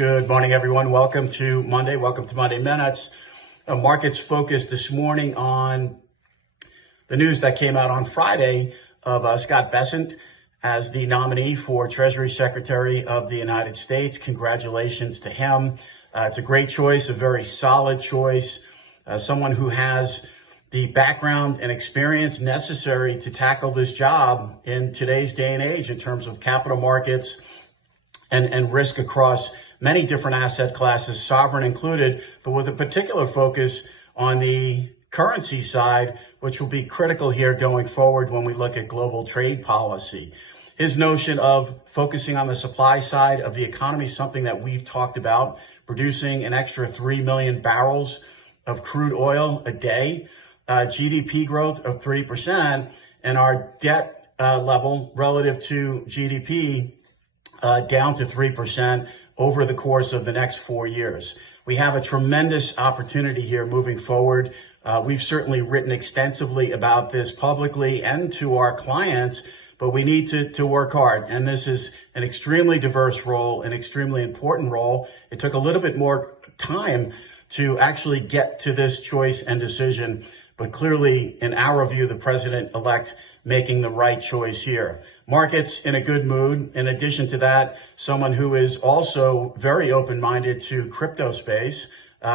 Good morning, everyone. Welcome to Monday. Welcome to Monday Minutes. Markets focused this morning on the news that came out on Friday of Scott Bessent as the nominee for Treasury Secretary of the United States. Congratulations to him. It's a great choice, a very solid choice, someone who has the background and experience necessary to tackle this job in today's day and age in terms of capital markets and risk across many different asset classes, sovereign included, but with a particular focus on the currency side, which will be critical here going forward when we look at global trade policy. His notion of focusing on the supply side of the economy, something that we've talked about, producing an extra 3 million barrels of crude oil a day, GDP growth of 3%, and our debt level relative to GDP down to 3% over the course of the next 4 years. We have a tremendous opportunity here moving forward. We've certainly written extensively about this publicly and to our clients, but we need to work hard. And this is an extremely diverse role, an extremely important role. It took a little bit more time to actually get to this choice and decision, but clearly, in our view, the president-elect making the right choice here. Markets in a good mood. In addition to that, someone who is also very open-minded to crypto space,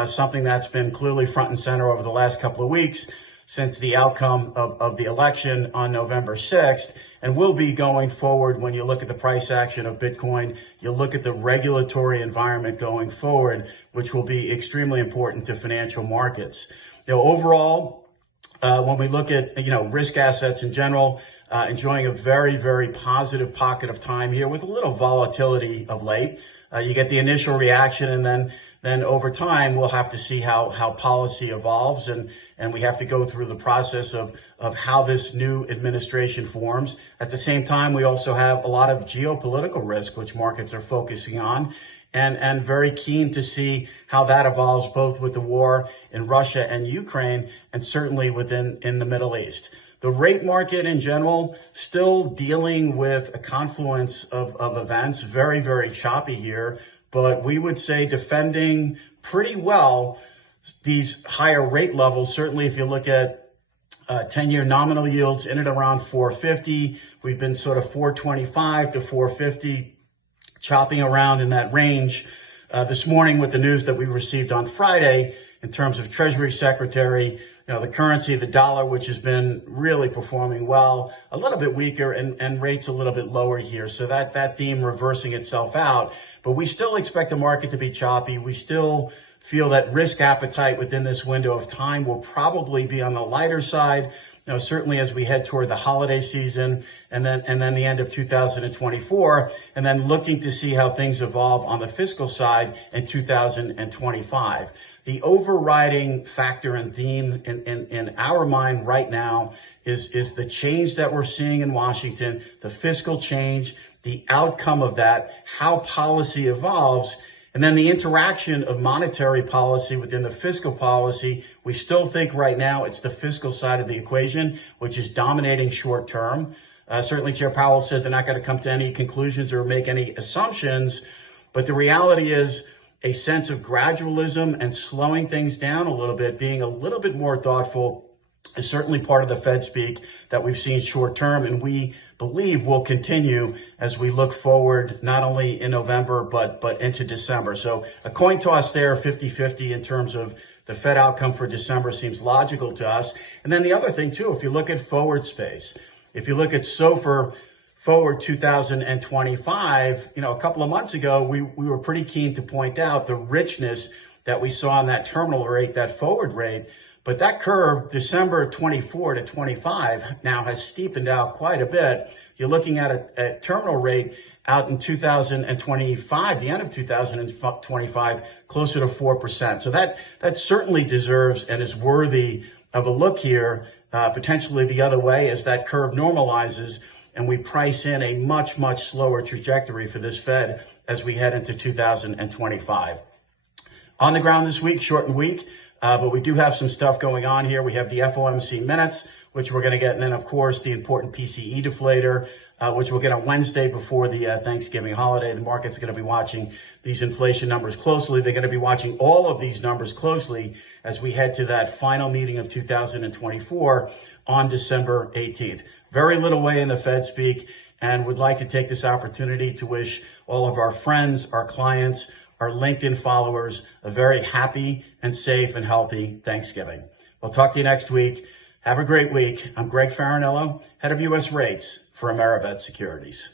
something that's been clearly front and center over the last couple of weeks since the outcome of the election on November 6th, and will be going forward when you look at the price action of Bitcoin, you look at the regulatory environment going forward, which will be extremely important to financial markets. Overall, when we look at, risk assets in general, enjoying a very, very positive pocket of time here with a little volatility of late. You get the initial reaction, and then over time, we'll have to see how policy evolves, and we have to go through the process of how this new administration forms. At the same time, we also have a lot of geopolitical risk, which markets are focusing on, and very keen to see how that evolves, both with the war in Russia and Ukraine, and certainly in the Middle East. The rate market in general, still dealing with a confluence of events, very, very choppy here, but we would say defending pretty well these higher rate levels. Certainly, if you look at 10-year nominal yields in and around 450, we've been sort of 425 to 450, chopping around in that range. This morning with the news that we received on Friday in terms of Treasury Secretary, the currency, the dollar, which has been really performing well, a little bit weaker, and rates a little bit lower here. So that theme reversing itself out. But we still expect the market to be choppy. We still feel that risk appetite within this window of time will probably be on the lighter side. Certainly as we head toward the holiday season and then the end of 2024, and then looking to see how things evolve on the fiscal side in 2025. The overriding factor and theme in our mind right now is the change that we're seeing in Washington, the fiscal change, the outcome of that, how policy evolves, and then the interaction of monetary policy within the fiscal policy. We still think right now it's the fiscal side of the equation, which is dominating short term. Certainly, Chair Powell said they're not going to come to any conclusions or make any assumptions. But the reality is a sense of gradualism and slowing things down a little bit, being a little bit more thoughtful, is certainly part of the Fed speak that we've seen short term, and we believe will continue as we look forward, not only in November, but into December. So a coin toss there, 50-50 in terms of the Fed outcome for December seems logical to us. And then the other thing too, if you look at forward space, if you look at SOFR forward 2025, a couple of months ago, we were pretty keen to point out the richness that we saw in that terminal rate, that forward rate. But that curve, December 24 to 25, now has steepened out quite a bit. You're looking at a terminal rate out in 2025, the end of 2025, closer to 4%. So that certainly deserves and is worthy of a look here, potentially the other way as that curve normalizes and we price in a much, much slower trajectory for this Fed as we head into 2025. On the ground this week, shortened week. But we do have some stuff going on here. We have the FOMC minutes, which we're going to get. And then, of course, the important PCE deflator, which we'll get on Wednesday before the Thanksgiving holiday. The market's going to be watching these inflation numbers closely. They're going to be watching all of these numbers closely as we head to that final meeting of 2024 on December 18th. Very little way in the Fed speak, and would like to take this opportunity to wish all of our friends, our clients, our LinkedIn followers a very happy and safe and healthy Thanksgiving. We'll talk to you next week. Have a great week. I'm Greg Faranello, head of U.S. rates for AmeriVet Securities.